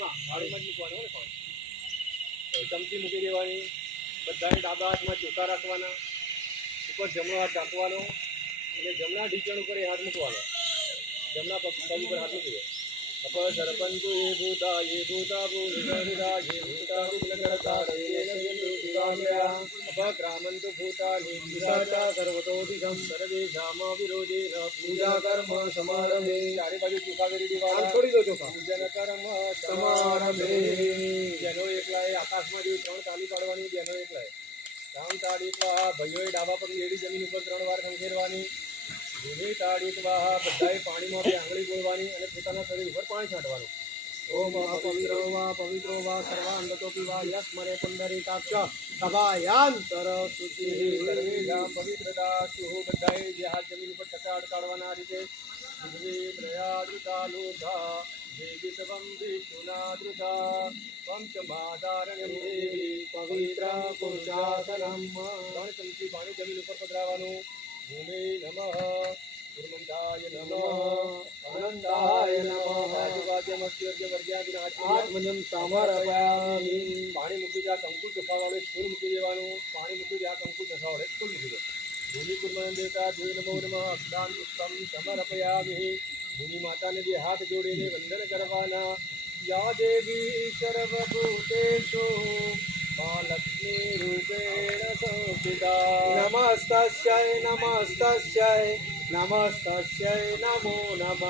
થાળીમાં જ મૂકવાનું ને પાણી. ચમચી મૂકી દેવાની, બધાને ડાબા હાથમાં ચોખા રાખવાના, ઉપર જમણો હાથ રાખવાનો અને જમણા ઢીંચણ ઉપર એ હાથ મૂકવાનો, જમણા પગ ઉપર હાથ મૂકી દો. સરપંચો એ ભૂતા ભૂનિધા એ ભૂતા ભૂલકરતા ગ્રામંતુ ભૂતાની વિરાચા સર્વતો દિશમ સર્વેષામ વિરોધેન પૂજા કર્મ સમારંભે. ચારે બાજુ ચોખા કરી દેવાના, છોડી દો ચોખા. પૂજન કર્મ સમારંભે. જેનો એકલાએ આકાશમાં જે 3 તાલી પાડવાની, જેનો એકલાએ 3 તાળી ભાઈઓએ ડાબા પગ લેડી જમીન ઉપર 3 વાર ખંખેરવાની. ભૂમિ તાળી બધાએ પાણીમાં 2 આંગળી બોલવાની અને પોતાના શરીર ઉપર પાણી છાંટવાનું. ઓમ પવિત્રો વા સર્વાંગતોપી વા યસ્મરે પુંડરીકાક્ષ સભાયાંતર શુચિ સર્વેષાં પવિત્રતા સ્યુઃ. બધાએ જે હાથ જમીન ઉપર ટકા અડકાડવાના. આ રીતે પૃથ્વી ત્રયાદૃતા લોઢા જે વિશ્વમ વિષ્ણુનાદૃતા પંચમાધારણ્યમ દેવી પવિત્રા પુરુષાસનમ. 3 ચમચી પાણી જમીન ઉપર પધરાવવાનું. ભૂમે નમઃ ગુરુમંતાય નમઃ અનંતાય નમઃ આત્મજમ સમર્પયામિ. પાણી મૂકી દે, કંકુ ચખાવાળે ફૂલ મૂકી દેવાનું. પાણી મૂકી દે, કંકુ ચખાવાળે ફૂલ મૂકી દો. ભૂમિ કુર્મન દેવતા દેવ નમો નમઃ અક્ષદાન પુષ્પમ સમર્પયામિ. ભૂમિ માતાને 2 હાથ જોડીને વંદન કરવાના. યા દેવી સર્વભૂતેષુ લક્ષ્મી રૂપેણ સંસ્થિતા. નમસ્તસ્यै નમસ્તસ્यै નમસ્તસ્यै નમો નમઃ.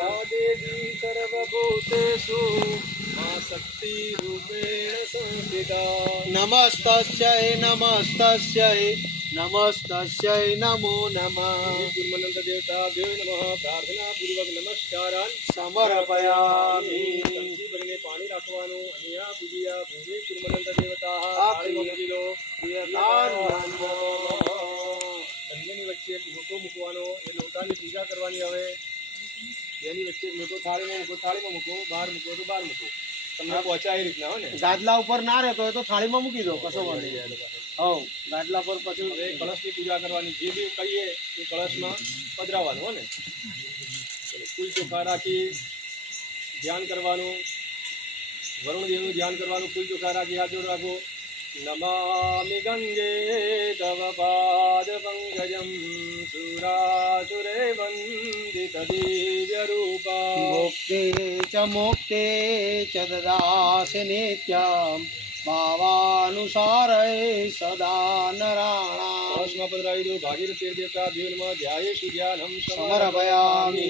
યા દેવી સર્વભૂતેષુ શક્તિ રૂપેણ સંસ્થિતા. નમસ્તસ્यै નમસ્તસ્यै નમસ્તસ્यै નમો નમઃ. ગુરુમનંત દેવતા દેવ નમઃ પ્રાર્થના પૂર્વક નમસ્કારાન સમર્પયામિ. ચમચી ભરીને પાણી રાખવાનું. અનિયા પૂજ્યા ભૂમિ ગુરુમનંત દેવતા. થાળીમાં મૂકી દો. બંનેની વચ્ચે એક લોટો મૂકવાનો. એ લોટાની પૂજા કરવાની. હવે એની વચ્ચે એક લોટો થાળીમાં મૂકો, થાળીમાં મૂકો. બહાર મૂકો તો બહાર મૂકો. તમને પહોંચાય એ રીતના હોય ને. ગાદલા ઉપર ના રહેતો હોય તો થાળીમાં મૂકી દો, કશો વાંધો નહીં. હવ ગાદલા પર પછી હવે કળશની પૂજા કરવાની. જે બી કહીએ એ કળશમાં પધરાવવાનું હો ને. કુલ ચોખા રાખી ધ્યાન કરવાનું. વરુણદેવનું ધ્યાન કરવાનું. કુલ ચોખા રાખી હાથ જોડ રાખો. નમામિ ગંગે તવ પાદ પંકજમ સુરાસુરે વંદિત દિવ્ય રૂપા. મોક્તે ચ દદાસि નિત્યમ ભાવાનુસારે સદા નરાણાં. કળશમાં પધરાવી દો. ભાગીરથ દેવતા દેવમાં ધ્યાયેશુ ધ્યાનમ સમર્પયામિ.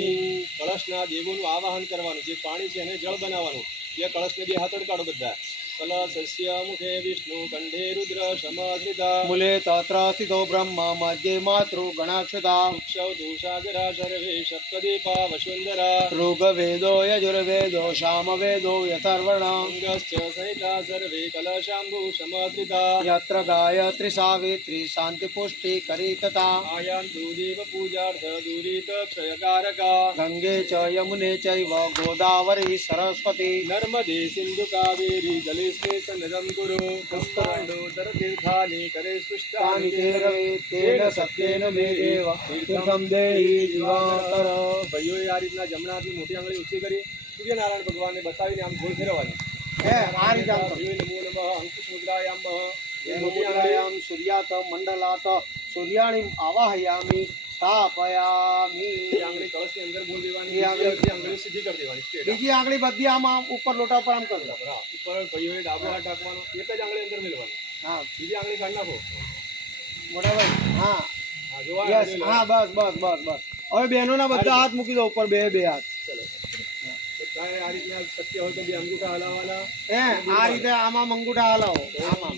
કળશના દેવોનું આવાહન કરવાનું. જે પાણી છે એને જળ બનાવવાનું. જે કળશને 2 હાથ અડકાડો બધા. કલશસ્ય મુખે વિષ્ણુ કંઠે રુદ્ર સમાશ્રિતા. મૂલે તત્ર સ્થિતો બ્રહ્મ મધ્યે માતૃ ગણાક્ષતા. વૃક્ષૌ સાગરા સર્વે સપ્તદીપા વસુંધરા. ઋગ્વેદો યજુર્વેદો સામવેદો યથર્વણ. અંગશ્ચ સહિતા સર્વે કલશાંબુ સમાશ્રિતા. યત્ર ગાયત્રી સાવિત્રી શાંતિ પુષ્ટિ કરી તથા. આયાન્તુ દેવ પૂજાર્થ દુરિત ક્ષયકારકા. ગંગે ચ યમુને ચૈવ ગોદાવરી સરસ્વતી. નર્મદે સિંધુ કાવેરી જલે સ્નેહમ ગુરુ. પુષ્પાંડોદર તીર્થાની કરે સ્પૃષ્ટાની કેરવે. તેન સત્યેન મે એવ તીર્થમ દેહી જીવાતર. ભાઈઓએ આ રીતના જમણાથી મોટી આંગળી ઊંચી કરી સૂર્યનારાયણ ભગવાનને બતાવીને આમ ગોળ ફેરવવાની. આ રીતે નમો નમઃ અંકુશ મુદ્રાયામ મોટી આંગળીયામ સૂર્યાત મંડલાત સૂર્યાણી આવાહયામિ સ્થાપયામિ. આંગળી કળશની અંદર બોલ દેવાની. એ આંગળી સીધી કરી દેવાની. બીજી આંગળી બધી આમ ઉપર લોટા પર આમ કરી દો. ઉપર ભાઈઓએ ડાબો હાથ રાખવાનો. એક જ આંગળી અંદર મેળવાની. હા બીજી આંગળી કાઢી નાખો મોટા ભાઈ. હા હા બસ બસ બસ બસ. હવે બહેનોના બધા હાથ મૂકી દો ઉપર. 2 હાથ. ચલો આ રીતના શક્ય હોય તો 2 અંગૂઠા હલાવવાના. આ રીતે આમાં અંગૂઠા હલાવો. આમાં